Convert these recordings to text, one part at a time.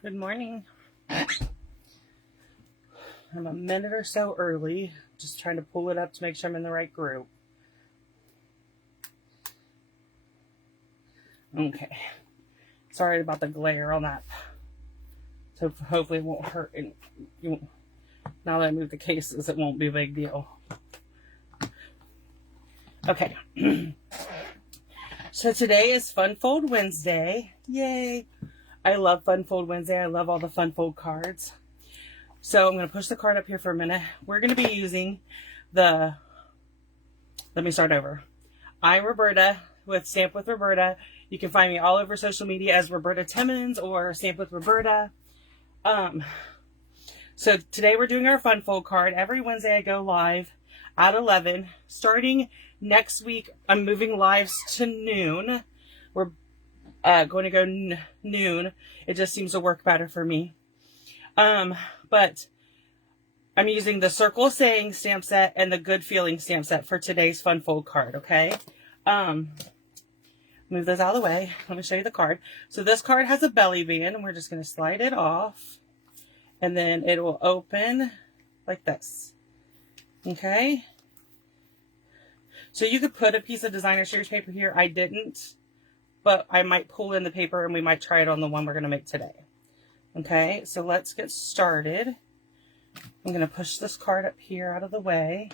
Good morning. I'm a minute or so early, just trying to pull it up to make sure I'm in the right group. Okay. Sorry about the glare on that. So hopefully it won't hurt. And now that I move the cases, it won't be a big deal. Okay. So today is Fun Fold Wednesday. Yay. I love Fun Fold Wednesday. I love all the Fun Fold cards. So I'm going to push the card up here for a minute. We're going to be using let me start over. I'm Roberta with Stamp with Roberta. You can find me all over social media as Roberta Timmons or Stamp with Roberta. So today we're doing our Fun Fold card. Every Wednesday I go live at 11. Starting next week, I'm moving lives to noon. We're going to go noon. It just seems to work better for me. But I'm using the Circle Saying stamp set and the Good Feeling stamp set for today's Fun Fold card, okay? Move this out of the way. Let me show you the card. So this card has a belly band, and we're just going to slide it off. And then it will open like this, okay? So you could put a piece of designer series paper here. I didn't, but I might pull in the paper, and we might try it on the one we're going to make today. Okay, so let's get started. I'm going to push this card up here out of the way.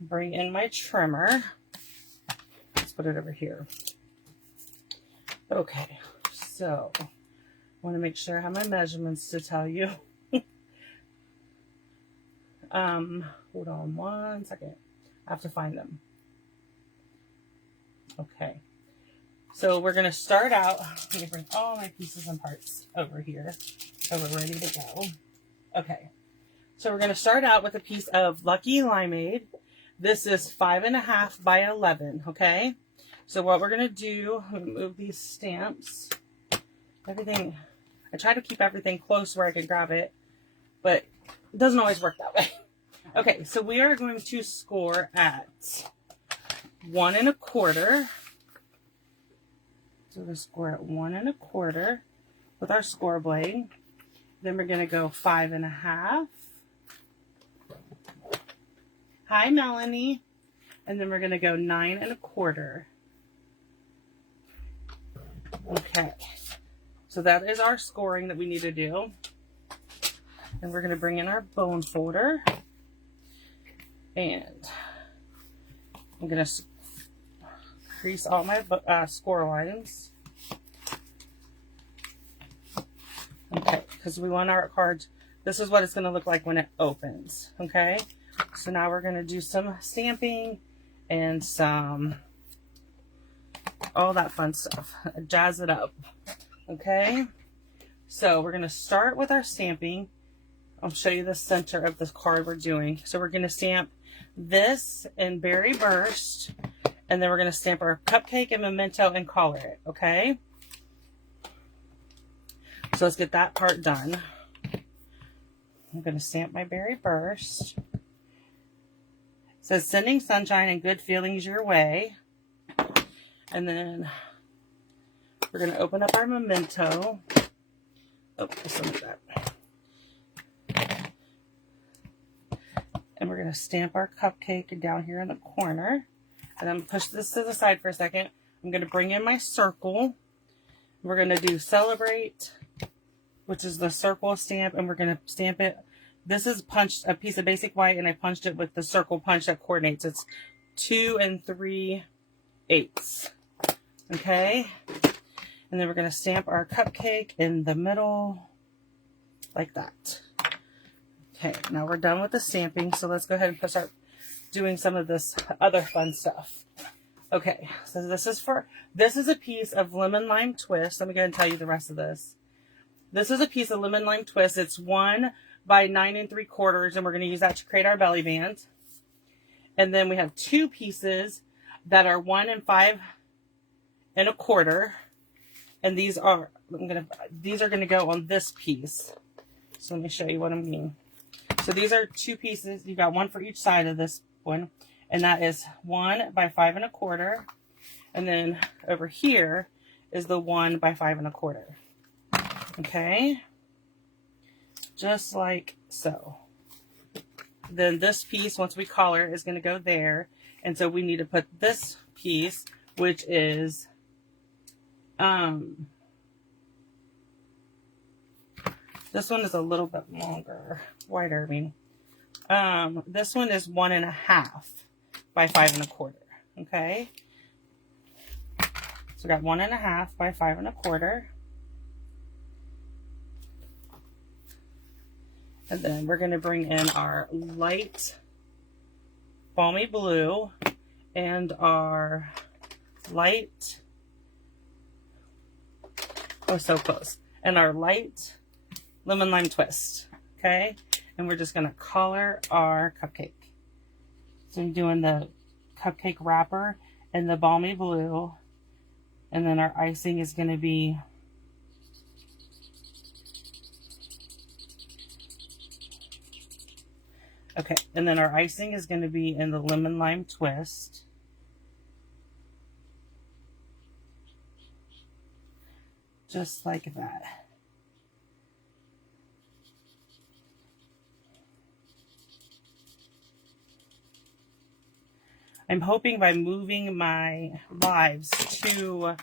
Bring in my trimmer. Let's put it over here. Okay, so I want to make sure I have my measurements to tell you. Hold on one second. I have to find them. Okay. So we're going to start out. Let me bring all my pieces and parts over here so we're ready to go. Okay. So we're going to start out with a piece of Lucky Limeade. This is 5.5 by 11. Okay. So what we're going to do, I'm going to move these stamps. Everything, I try to keep everything close where I can grab it, but it doesn't always work that way. Okay. So we are going to score at 1 1/4. So we're going to score at 1 1/4 with our score blade. Then we're going to go 5.5. Hi, Melanie. And then we're going to go 9 1/4. Okay. So that is our scoring that we need to do. And we're going to bring in our bone folder. And I'm going to crease all my score lines. Okay, because we want our cards. This is what it's going to look like when it opens. Okay, so now we're going to do some stamping and some all that fun stuff. Jazz it up. Okay, so we're going to start with our stamping. I'll show you the center of the card we're doing. So we're going to stamp this in Berry Burst. And then we're going to stamp our cupcake and memento and color it, okay? So let's get that part done. I'm going to stamp my Berry Burst. It says, sending sunshine and good feelings your way. And then we're going to open up our memento. Oh, just look at that. And we're going to stamp our cupcake down here in the corner. And I'm going to push this to the side for a second. I'm going to bring in my circle. We're going to do Celebrate, which is the circle stamp, and we're going to stamp it. This is punched a piece of basic white, and I punched it with the circle punch that coordinates. It's 2 3/8. Okay? And then we're going to stamp our cupcake in the middle like that. Okay, now we're done with the stamping, so let's go ahead and start doing some of this other fun stuff. Okay, so this is a piece of Lemon Lime Twist. Let me go ahead and tell you the rest of this. This is a piece of Lemon Lime Twist. It's 1 by 9 3/4, and we're going to use that to create our belly band. And then we have 2 pieces that are 1 and 5 1/4, and these are going to go on this piece. So let me show you what I mean. So these are 2 pieces. You got one for each side of this one, and that is 1 by 5 1/4, and then over here is the 1 by 5 1/4. Okay, just like so. Then this piece, once we color, is going to go there. And so we need to put this piece, which is this one is a little bit longer, wider, I mean. This one is 1.5 by 5.25. Okay. So we got 1.5 by 5.25. And then we're going to bring in our light balmy blue and our light, oh, so close, and our light lemon lime twist. Okay. And we're just going to color our cupcake. So I'm doing the cupcake wrapper and the balmy blue. And then our icing is going to be okay. And then our icing is going to be in the lemon lime twist. Just like that. I'm hoping by moving my lives to,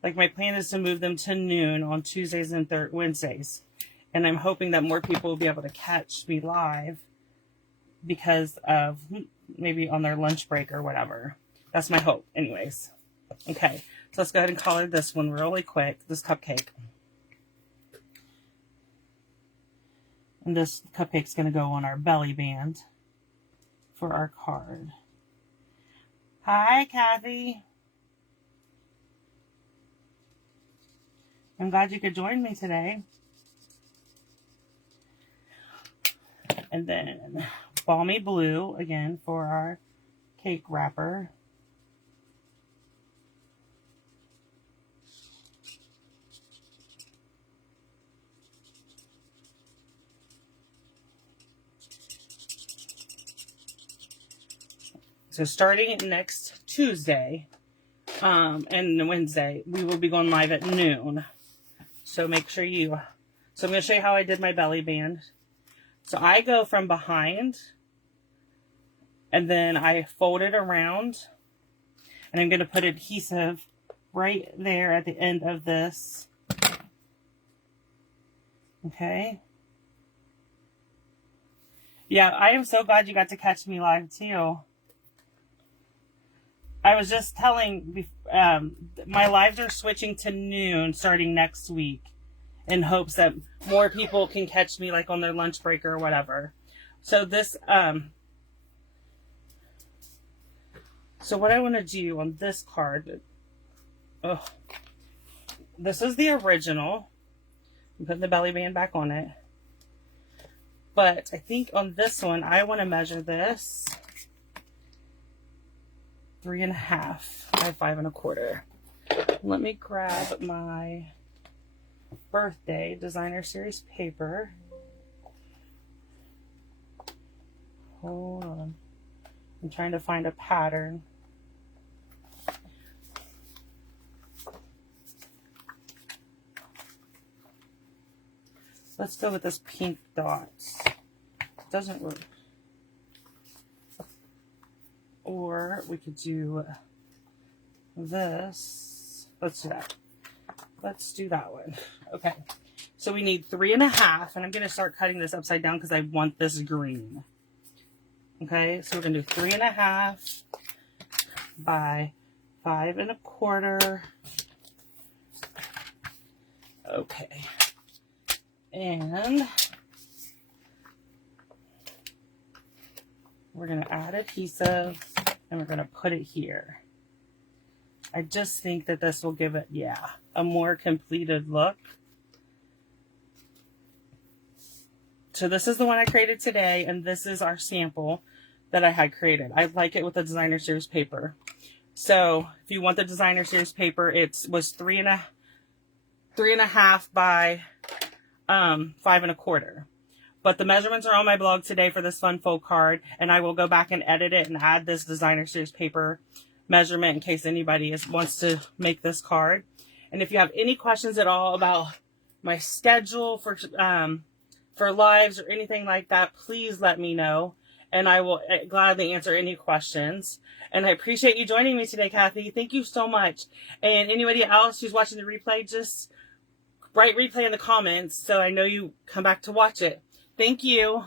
like, my plan is to move them to noon on Tuesdays and Wednesdays. And I'm hoping that more people will be able to catch me live because of maybe on their lunch break or whatever. That's my hope anyways. Okay, so let's go ahead and color this one really quick, this cupcake. And this cupcake's going to go on our belly band for our card. Hi, Kathy. I'm glad you could join me today. And then balmy blue again for our cake wrapper. So starting next Tuesday and Wednesday, we will be going live at noon. So make sure you, so I'm going to show you how I did my belly band. So I go from behind and then I fold it around and I'm going to put adhesive right there at the end of this. Okay. Yeah, I am so glad you got to catch me live too. I was just telling, my lives are switching to noon starting next week in hopes that more people can catch me like on their lunch break or whatever. So this, so what I want to do on this card, oh, this is the original. I'm putting the belly band back on it. But I think on this one, I want to measure this 3.5 by 5.25. Let me grab my birthday designer series paper. Hold on. I'm trying to find a pattern. Let's go with this pink dots. It doesn't really. Or we could do this. Let's do that. Let's do that one. Okay. So we need 3.5, and I'm going to start cutting this upside down because I want this green. Okay. So we're going to do 3.5 by 5.25. Okay. And we're going to add adhesive and we're going to put it here. I just think that this will give it, yeah, a more completed look. So this is the one I created today, and this is our sample that I had created. I like it with the designer series paper. So if you want the designer series paper, it was 3.5 by 5.25. But the measurements are on my blog today for this fun fold card, and I will go back and edit it and add this designer series paper measurement in case anybody wants to make this card. And if you have any questions at all about my schedule for lives or anything like that, please let me know, and I will gladly answer any questions. And I appreciate you joining me today, Kathy. Thank you so much. And anybody else who's watching the replay, just write replay in the comments so I know you come back to watch it. Thank you.